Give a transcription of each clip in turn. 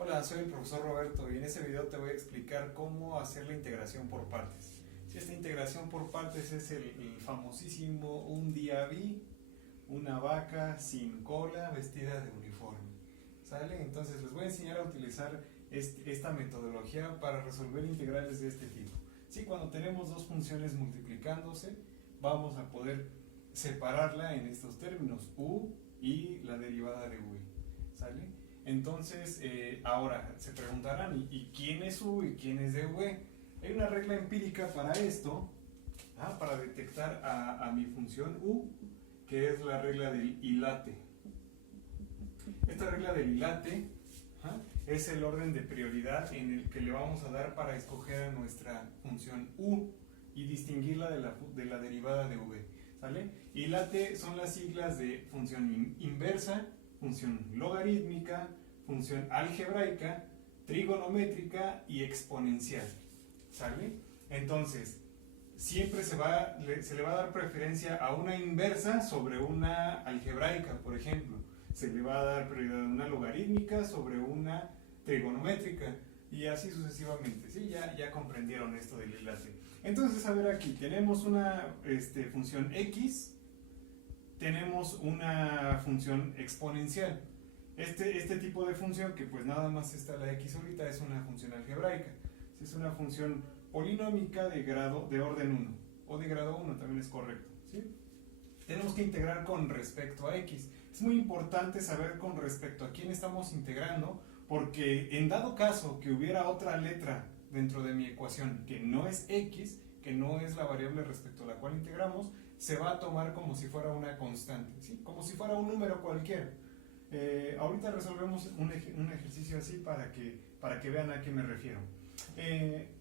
Hola, soy el profesor Roberto y en este video te voy a explicar cómo hacer la integración por partes. Si esta integración por partes es el famosísimo un día vi una vaca sin cola vestida de uniforme. ¿Sale? Entonces les voy a enseñar a utilizar esta metodología para resolver integrales de este tipo. Sí, cuando tenemos dos funciones multiplicándose, vamos a poder separarla en estos términos, u y la derivada de v. ¿Sale? Entonces, ahora se preguntarán, ¿y quién es u y quién es dv? Hay una regla empírica para esto, para detectar a mi función u, que es la regla del hilate. Esta regla del hilate es el orden de prioridad en el que le vamos a dar para escoger a nuestra función u y distinguirla de la derivada de v. ¿Sale? Hilate son las siglas de función inversa, función logarítmica, función algebraica, trigonométrica y exponencial. ¿Sale? Entonces, siempre se le va a dar preferencia a una inversa sobre una algebraica, por ejemplo. Se le va a dar prioridad a una logarítmica sobre una trigonométrica y así sucesivamente. ¿Sí? Ya comprendieron esto del hilate. Entonces, a ver, aquí tenemos una función x, tenemos una función exponencial. Este tipo de función, que pues nada más está la x ahorita, es una función algebraica. Es una función polinómica de orden 1, o de grado 1 también es correcto. ¿Sí? Tenemos que integrar con respecto a x. Es muy importante saber con respecto a quién estamos integrando, porque en dado caso que hubiera otra letra dentro de mi ecuación que no es x, que no es la variable respecto a la cual integramos, se va a tomar como si fuera una constante, ¿sí? Como si fuera un número cualquiera. Ahorita resolvemos un ejercicio así para que vean a qué me refiero.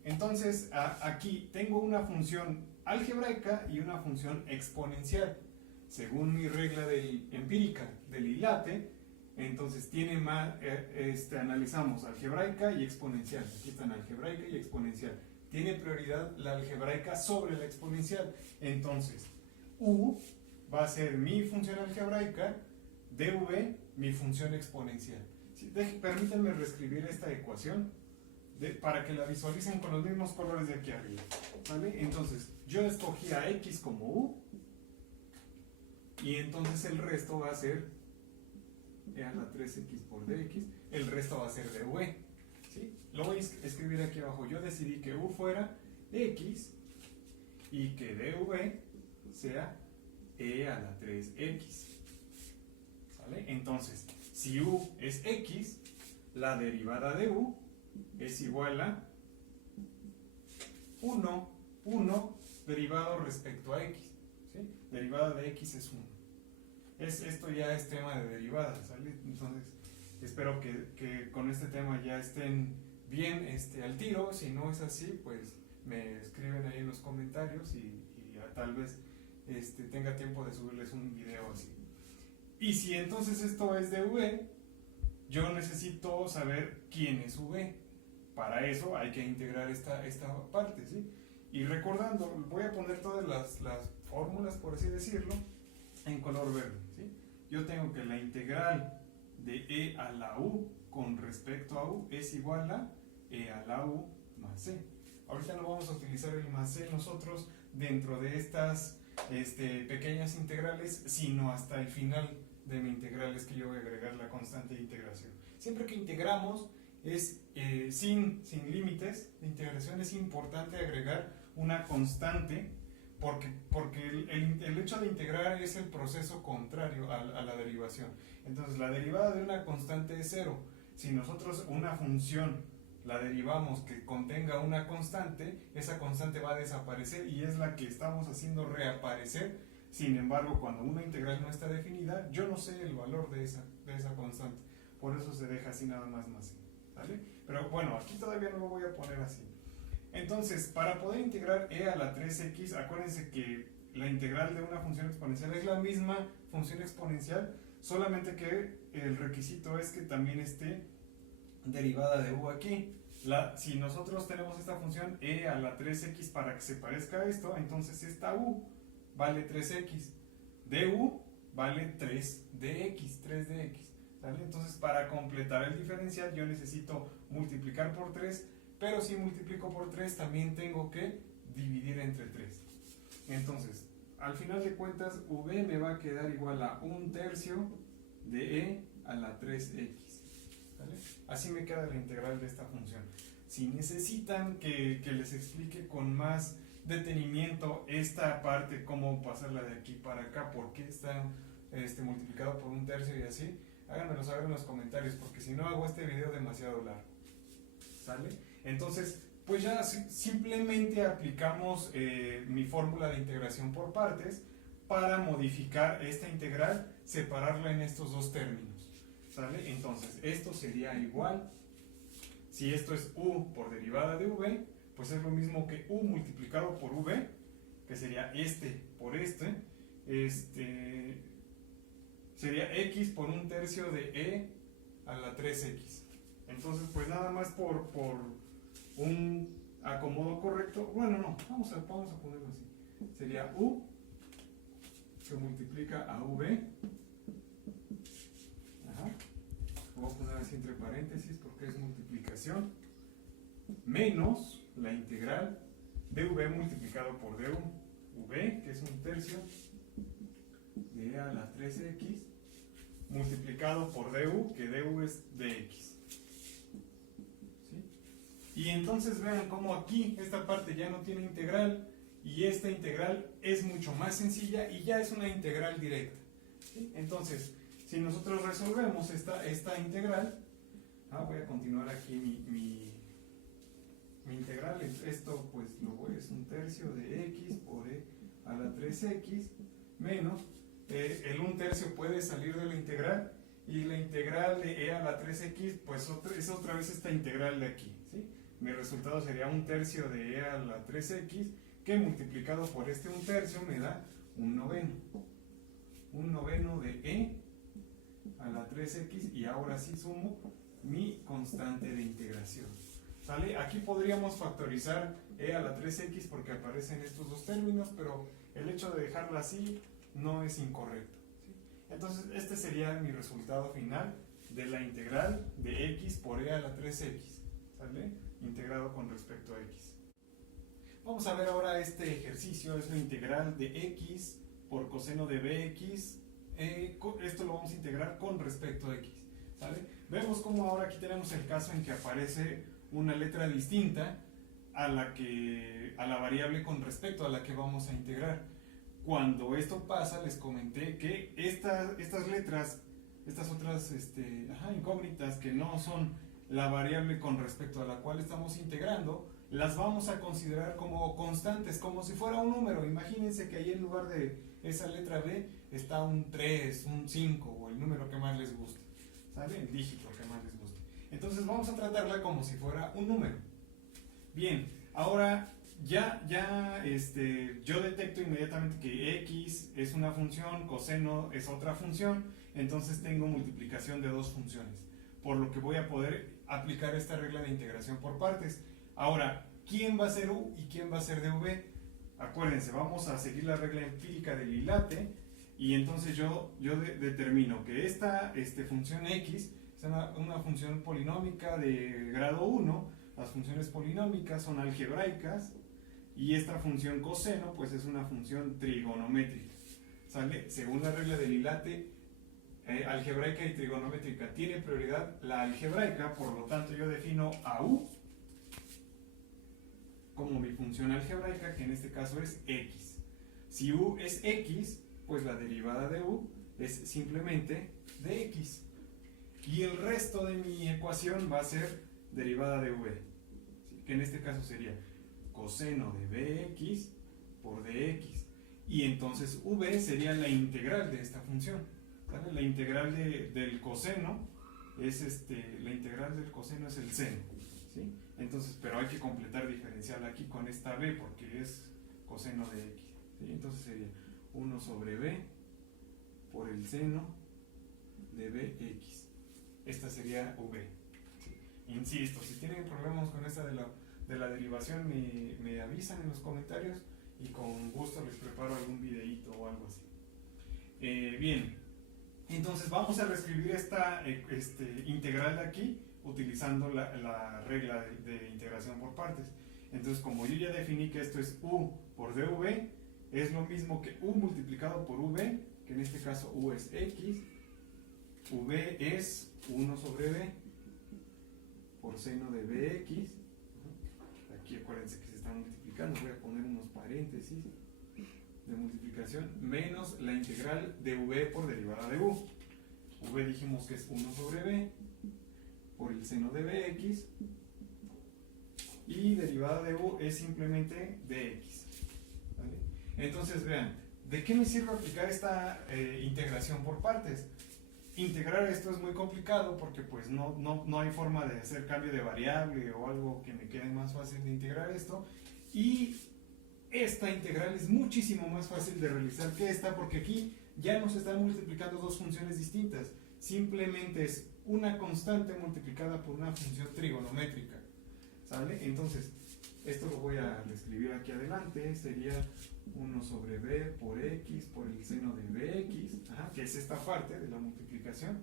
Entonces, aquí tengo una función algebraica y una función exponencial. Según mi regla empírica del hilate, entonces tiene más, analizamos algebraica y exponencial. Aquí están algebraica y exponencial. Tiene prioridad la algebraica sobre la exponencial. Entonces, u va a ser mi función algebraica, dv mi función exponencial. ¿Sí? Permítanme reescribir esta ecuación para que la visualicen con los mismos colores de aquí arriba. ¿Vale? Entonces, yo escogí a x como u y entonces el resto va a ser a la 3x por dx, el resto va a ser dv. ¿Sí? Lo voy a escribir aquí abajo. Yo decidí que u fuera x y que dv sea e a la 3x. ¿Sale? Entonces, si u es x, la derivada de u es igual a 1 derivado respecto a x. ¿Sí? Derivada de x es 1. Esto ya es tema de derivadas, ¿sale? Entonces, espero que con este tema ya estén bien al tiro. Si no es así, pues me escriben ahí en los comentarios y tal vez tenga tiempo de subirles un video así. Y si entonces esto es de v, yo necesito saber quién es v. Para eso hay que integrar esta parte, ¿sí? Y recordando, voy a poner todas las fórmulas, por así decirlo, en color verde, ¿sí? Yo tengo que la integral de e a la u con respecto a u es igual a e a la u más c. Ahorita no vamos a utilizar el más c nosotros dentro de estas pequeñas integrales, sino hasta el final de mi integral es que yo voy a agregar la constante de integración. Siempre que integramos es sin límites de integración, es importante agregar una constante porque el hecho de integrar es el proceso contrario a la derivación. Entonces la derivada de una constante es 0. Si nosotros una función la derivamos que contenga una constante, esa constante va a desaparecer y es la que estamos haciendo reaparecer. Sin embargo, cuando una integral no está definida, yo no sé el valor de esa constante. Por eso se deja así nada más. ¿Vale? Pero bueno, aquí todavía no lo voy a poner así. Entonces, para poder integrar e a la 3x, acuérdense que la integral de una función exponencial es la misma función exponencial, solamente que el requisito es que también esté derivada de u aquí. Si nosotros tenemos esta función e a la 3x para que se parezca a esto, entonces esta u vale 3x, du vale 3dx. ¿Sale? Entonces, para completar el diferencial yo necesito multiplicar por 3, pero si multiplico por 3 también tengo que dividir entre 3. Entonces, al final de cuentas, v me va a quedar igual a 1/3 de e a la 3x. ¿Vale? Así me queda la integral de esta función. Si necesitan que les explique con más detenimiento esta parte, cómo pasarla de aquí para acá, por qué está multiplicado por 1/3 y así, háganmelo saber en los comentarios, porque si no hago este video demasiado largo. ¿Sale? Entonces, pues ya simplemente aplicamos mi fórmula de integración por partes para modificar esta integral, separarla en estos dos términos. ¿Sale? Entonces, esto sería igual, si esto es u por derivada de v, pues es lo mismo que u multiplicado por v, que sería este por sería x por 1/3 de e a la 3x. Entonces, pues nada más por un acomodo correcto, bueno, no, vamos a ponerlo así. Sería u que multiplica a v. Ajá. Lo voy a poner así entre paréntesis porque es multiplicación, menos la integral de v multiplicado por du. V, que es 1/3 de e a la 3x, multiplicado por du, que du es dx. ¿Sí? Y entonces vean cómo aquí esta parte ya no tiene integral y esta integral es mucho más sencilla y ya es una integral directa. ¿Sí? Entonces, si nosotros resolvemos esta integral, voy a continuar aquí mi integral, esto pues es 1/3 de x por e a la 3x menos, el 1/3 puede salir de la integral y la integral de e a la 3x pues es otra vez esta integral de aquí, ¿sí? Mi resultado sería 1/3 de e a la 3x que multiplicado por este 1/3 me da 1/9. 1/9 de e a la 3x y ahora sí sumo mi constante de integración. ¿Sale? Aquí podríamos factorizar e a la 3x porque aparecen estos dos términos, pero el hecho de dejarla así no es incorrecto. ¿Sí? Entonces este sería mi resultado final de la integral de x por e a la 3x. ¿Sale? Integrado con respecto a x. Vamos a ver ahora este ejercicio, es la integral de x por coseno de bx. Esto lo vamos a integrar con respecto a x. ¿Sale? Vemos cómo ahora aquí tenemos el caso en que aparece una letra distinta a la variable con respecto a la que vamos a integrar. Cuando esto pasa, les comenté que estas letras, estas otras incógnitas que no son la variable con respecto a la cual estamos integrando, las vamos a considerar como constantes, como si fuera un número. Imagínense que ahí en lugar de esa letra b está un 3, un 5 o el número que más les guste, ¿sale? El dígito que más les guste. Entonces vamos a tratarla como si fuera un número. Bien, ahora yo detecto inmediatamente que x es una función, coseno es otra función, entonces tengo multiplicación de dos funciones, por lo que voy a poder aplicar esta regla de integración por partes. Ahora, ¿quién va a ser u y quién va a ser dv? Acuérdense, vamos a seguir la regla empírica del dilate y entonces yo determino que esta función x es una función polinómica de grado 1, las funciones polinómicas son algebraicas y esta función coseno pues es una función trigonométrica. ¿Sale? Según la regla del dilate, algebraica y trigonométrica tiene prioridad la algebraica, por lo tanto yo defino a u como mi función algebraica, que en este caso es x. Si u es x, pues la derivada de u es simplemente de x. Y el resto de mi ecuación va a ser derivada de v, ¿sí? Que en este caso sería coseno de bx por dx. Y entonces v sería la integral de esta función. ¿Vale? La integral del coseno es la integral del coseno es el seno. ¿Sí? Entonces, pero hay que completar diferencial aquí con esta b porque es coseno de x. ¿Sí? Entonces sería 1 sobre b por el seno de bx. Esta sería v. ¿Sí? Insisto, si tienen problemas con esta de la derivación me avisan en los comentarios y con gusto les preparo algún videíto o algo así. Bien, Entonces vamos a reescribir esta integral de aquí utilizando la regla de integración por partes. Entonces, como yo ya definí que esto es u por dv, es lo mismo que u multiplicado por v, que en este caso u es x, v es 1 sobre v por seno de bx. Aquí acuérdense que se están multiplicando, voy a poner unos paréntesis de multiplicación, menos la integral de v por derivada de u. V dijimos que es 1 sobre v por el seno de bx, y derivada de u es simplemente dx. ¿Vale? Entonces vean, ¿de qué me sirve aplicar esta integración por partes? Integrar esto es muy complicado porque pues no hay forma de hacer cambio de variable o algo que me quede más fácil de integrar esto, y esta integral es muchísimo más fácil de realizar que esta, porque aquí ya nos están multiplicando dos funciones distintas, simplemente es una constante multiplicada por una función trigonométrica, ¿sale? Entonces, esto lo voy a escribir aquí adelante, sería 1 sobre b por x por el seno de bx, que es esta parte de la multiplicación,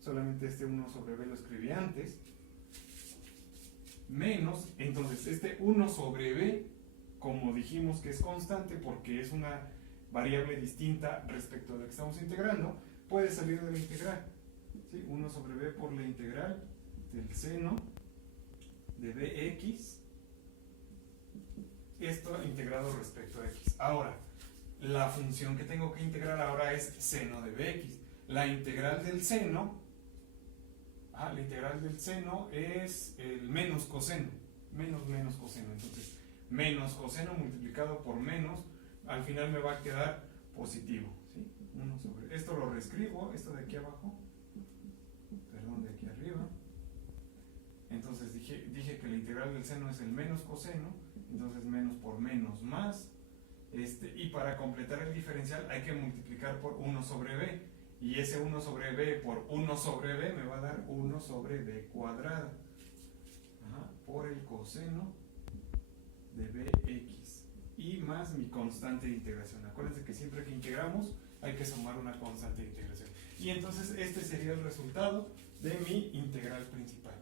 solamente este 1 sobre b lo escribí antes, menos, entonces este 1 sobre b, como dijimos que es constante porque es una variable distinta respecto a la que estamos integrando, puede salir de la integral, ¿sí? 1 sobre b por la integral del seno de bx, esto integrado respecto a x. Ahora, la función que tengo que integrar ahora es seno de bx. La integral del seno, es el menos coseno, menos coseno. Entonces, menos coseno multiplicado por menos, al final me va a quedar positivo, ¿sí? 1 sobre, esto lo reescribo, esto de aquí abajo, perdón, de aquí arriba. Entonces dije que la integral del seno es el menos coseno, entonces menos por menos más, y para completar el diferencial hay que multiplicar por 1 sobre b, y ese 1 sobre b por 1 sobre b me va a dar 1 sobre b cuadrada, por el coseno de bx, y más mi constante de integración. Acuérdense que siempre que integramos hay que sumar una constante de integración, y entonces este sería el resultado de mi integral principal.